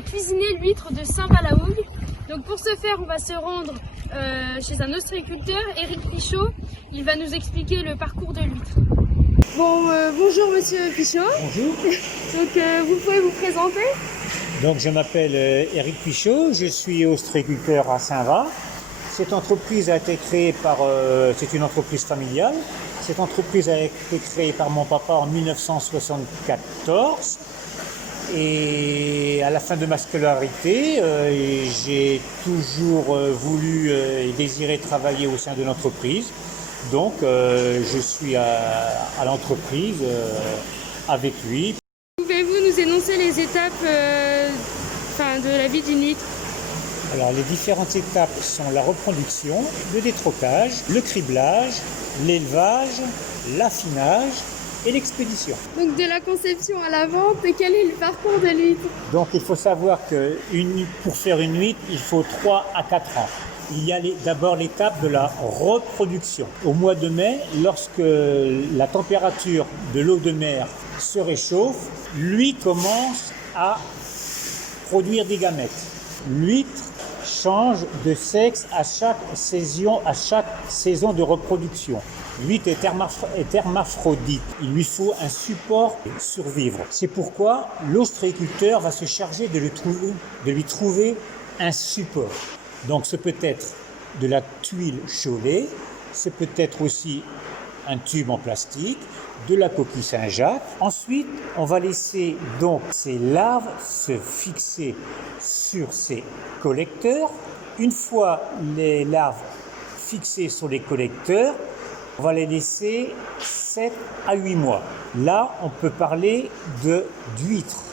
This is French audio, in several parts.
va cuisiner l'huître de Saint-Val-la-Hougue. Donc pour ce faire, on va se rendre chez un ostréiculteur, Éric Pichot. Il va nous expliquer le parcours de l'huître. Bonjour Monsieur Pichot. Bonjour. Donc vous pouvez vous présenter? Donc je m'appelle Éric Pichot, je suis ostréiculteur à Saint-Va. Cette entreprise a été créée c'est une entreprise familiale. Cette entreprise a été créée par mon papa en 1974. Et à la fin de ma scolarité, j'ai toujours voulu et désiré travailler au sein de l'entreprise. Donc je suis à l'entreprise avec lui. Pouvez-vous nous énoncer les étapes de la vie d'une huître? Alors les différentes étapes sont la reproduction, le détrocage, le criblage, l'élevage, l'affinage et l'expédition. Donc de la conception à la vente, quel est le parcours de l'huître? Donc il faut savoir que pour faire une huître, il faut 3 à 4 ans. Il y a d'abord l'étape de la reproduction. Au mois de mai, lorsque la température de l'eau de mer se réchauffe, l'huître commence à produire des gamètes. L'huître change de sexe à chaque saison de reproduction. L'huître est hermaphrodite. Il lui faut un support pour survivre. C'est pourquoi l'ostréiculteur va se charger de lui trouver un support. Donc ce peut être de la tuile Cholet, ce peut être aussi un tube en plastique, de la coquille Saint-Jacques. Ensuite, on va laisser donc ces larves se fixer sur ces collecteurs. Une fois les larves fixées sur les collecteurs, on va les laisser 7 à 8 mois. Là, on peut parler d'huîtres.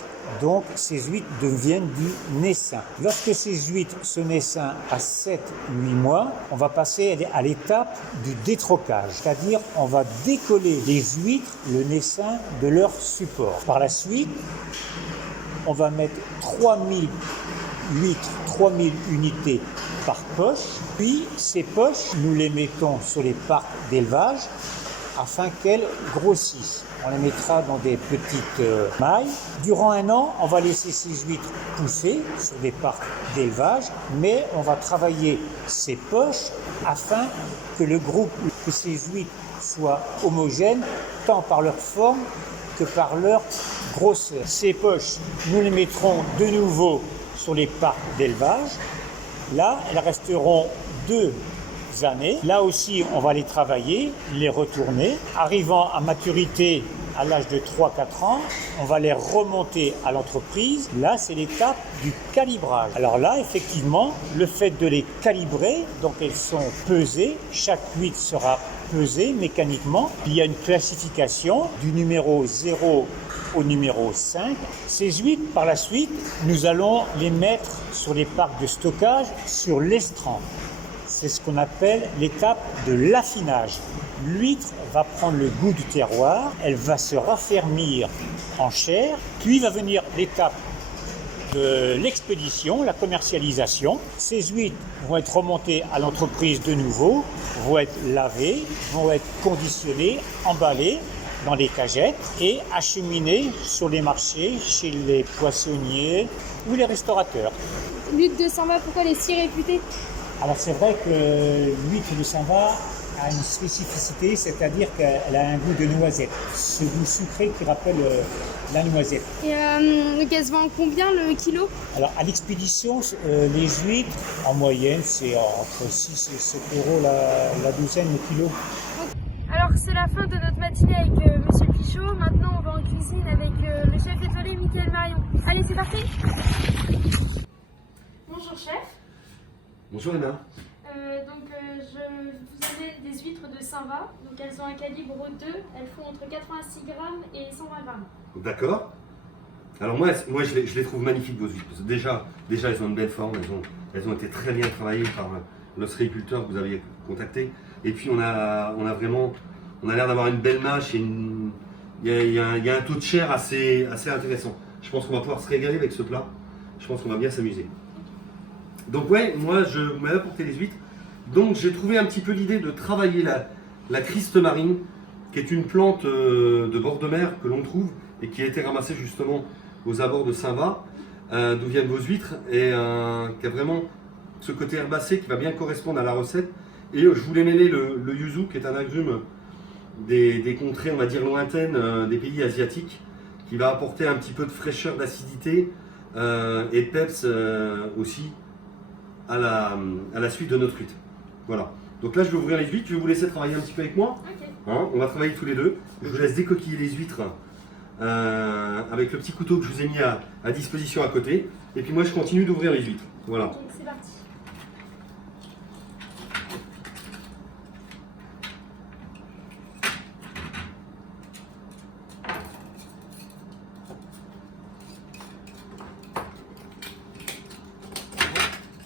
Donc, ces huîtres deviennent du naissain. Lorsque ces huîtres se naissent à 7-8 mois, on va passer à l'étape du détrocage. C'est-à-dire, on va décoller les huîtres, le naissain, de leur support. Par la suite, on va mettre 3000 huîtres, 3000 unités par poche. Puis, ces poches, nous les mettons sur les parcs d'élevage afin qu'elles grossissent. On les mettra dans des petites mailles. Durant un an, on va laisser ces huîtres pousser sur des parcs d'élevage, mais on va travailler ces poches afin que ces huîtres soient homogènes, tant par leur forme que par leur grosseur. Ces poches, nous les mettrons de nouveau sur les parcs d'élevage. Là, elles resteront 2 années. Là aussi, on va les travailler, les retourner. Arrivant à maturité à l'âge de 3-4 ans, on va les remonter à l'entreprise. Là, c'est l'étape du calibrage. Alors là, effectivement, le fait de les calibrer, donc elles sont pesées, chaque huître sera pesée mécaniquement. Il y a une classification du numéro 0 au numéro 5. Ces huîtres, par la suite, nous allons les mettre sur les parcs de stockage sur l'estran. C'est ce qu'on appelle l'étape de l'affinage. L'huître va prendre le goût du terroir, elle va se raffermir en chair, puis va venir l'étape de l'expédition, la commercialisation. Ces huîtres vont être remontées à l'entreprise de nouveau, vont être lavées, vont être conditionnées, emballées dans des cagettes et acheminées sur les marchés, chez les poissonniers ou les restaurateurs. L'huître de Saint-Va, pourquoi elle est si réputée? Alors c'est vrai que l'huître de Saint-Va a une spécificité, c'est-à-dire qu'elle a un goût de noisette, ce goût sucré qui rappelle la noisette. Et donc elle se vend combien le kilo? Alors à l'expédition, les huîtres, en moyenne, c'est entre 6 et 7 euros la douzaine, le kilo. Alors c'est la fin de notre matinée avec Monsieur Pichot. Maintenant on va en cuisine avec le chef étoilé Mickaël Marion. Allez, c'est parti. Bonjour chef. Bonjour Emma. Je vous amène des huîtres de Saint-Va. Donc elles ont un calibre 2, elles font entre 86 grammes et 120 grammes. D'accord. Alors moi je les trouve magnifiques vos huîtres. Parce que déjà elles ont une belle forme, elles ont été très bien travaillées par l'ostréiculteur que vous aviez contacté. Et puis on a l'air d'avoir une belle mâche et il y a un taux de chair assez intéressant. Je pense qu'on va pouvoir se régaler avec ce plat. Je pense qu'on va bien s'amuser. Donc ouais, moi je m'avais apporté les huîtres. Donc j'ai trouvé un petit peu l'idée de travailler la criste marine, qui est une plante de bord de mer que l'on trouve et qui a été ramassée justement aux abords de Saint-Va. d'où viennent vos huîtres et qui a vraiment ce côté herbacé qui va bien correspondre à la recette. Et je voulais mêler le yuzu, qui est un agrume des contrées, on va dire, lointaines des pays asiatiques, qui va apporter un petit peu de fraîcheur, d'acidité et de peps aussi à la suite de notre huître. Voilà. Donc là, je vais ouvrir les huîtres. Je vais vous laisser travailler un petit peu avec moi. Ok. Hein, on va travailler tous les deux. Je vous laisse décoquiller les huîtres avec le petit couteau que je vous ai mis à disposition à côté. Et puis moi, je continue d'ouvrir les huîtres. Voilà. Ok, c'est parti.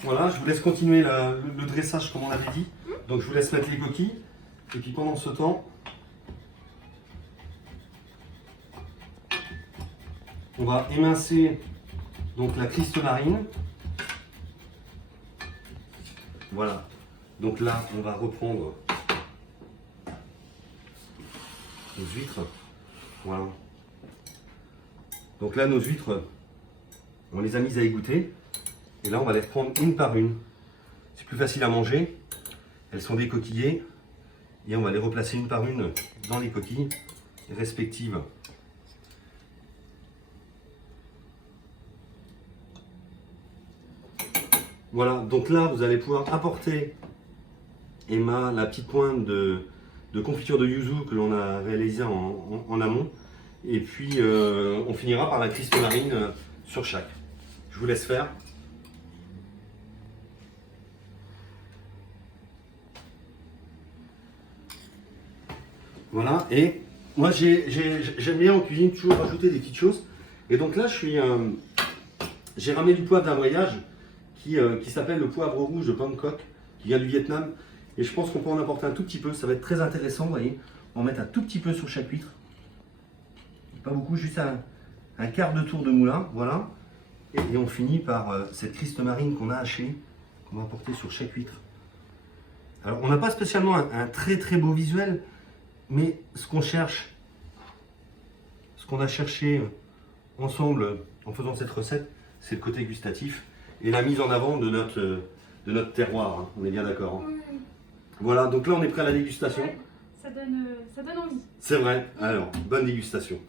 Voilà, je vous laisse continuer le dressage comme on avait dit. Donc je vous laisse mettre les coquilles. Et puis pendant ce temps, on va émincer donc la cristomarine. Voilà. Donc là, on va reprendre nos huîtres. Voilà. Donc là, nos huîtres, on les a mises à égoutter. Et là, on va les reprendre une par une. C'est plus facile à manger. Elles sont décoquillées. Et on va les replacer une par une dans les coquilles respectives. Voilà, donc là, vous allez pouvoir apporter, Emma, la petite pointe de confiture de yuzu que l'on a réalisée en amont. Et puis, on finira par la cristomarine sur chaque. Je vous laisse faire. Voilà, et moi j'aime bien en cuisine toujours rajouter des petites choses. Et donc là, j'ai ramené du poivre d'un voyage qui s'appelle le poivre rouge de Bangkok, qui vient du Vietnam. Et je pense qu'on peut en apporter un tout petit peu, ça va être très intéressant, vous voyez. On va mettre un tout petit peu sur chaque huître. Pas beaucoup, juste un quart de tour de moulin, voilà. Et on finit par cette cristomarine qu'on a hachée, qu'on va apporter sur chaque huître. Alors on n'a pas spécialement un très très beau visuel, mais ce qu'on cherche, ce qu'on a cherché ensemble en faisant cette recette, c'est le côté gustatif et la mise en avant de notre terroir, hein. On est bien d'accord, hein. Oui. Voilà, donc là on est prêt à la dégustation. Ouais, ça donne envie. C'est vrai, alors bonne dégustation.